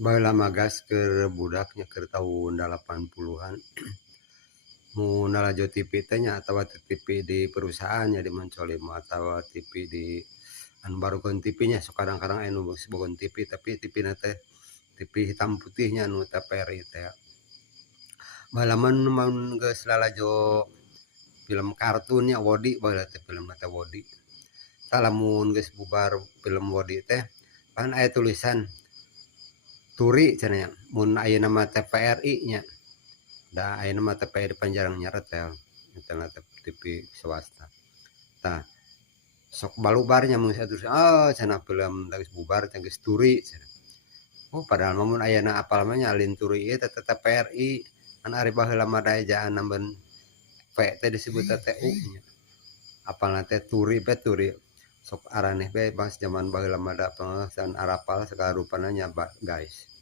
Baheula magas keur budaknya keur tahun 80-an mun nalajo TV teh nya atawa TV di perusahaannya di Mancolimo atawa TV di anu barukeun TV nya sok kadang-kadang aya nu boga TV tapi TV na teh TV hitam putihnya nu TVRI teh. Baheula mun geus lalajo film kartun nya Wody baheula teh filmna teh Wody. Tah lamun geus bubar film Wody teh pan aya tulisan Turi cenah nya mun ayeuna mah TVRI nya. Da ayeuna mah TVRI Panjalang Nyaretel nyetelna TV swasta. Tah sok balubar nya mun saterus cenah film da geus bubar teh geus Turi cenah. Oh padahal mah mun ayeuna apal mah nya lin Turi ieu teh TVRI kan ari baheula mah da ejaan nambeun V teh disebutna teh U nya. Apalna teh Turi bae Turi. Sok araneh bae pas zaman baheula mah da pangeusan arapal sagala rupana nya guys.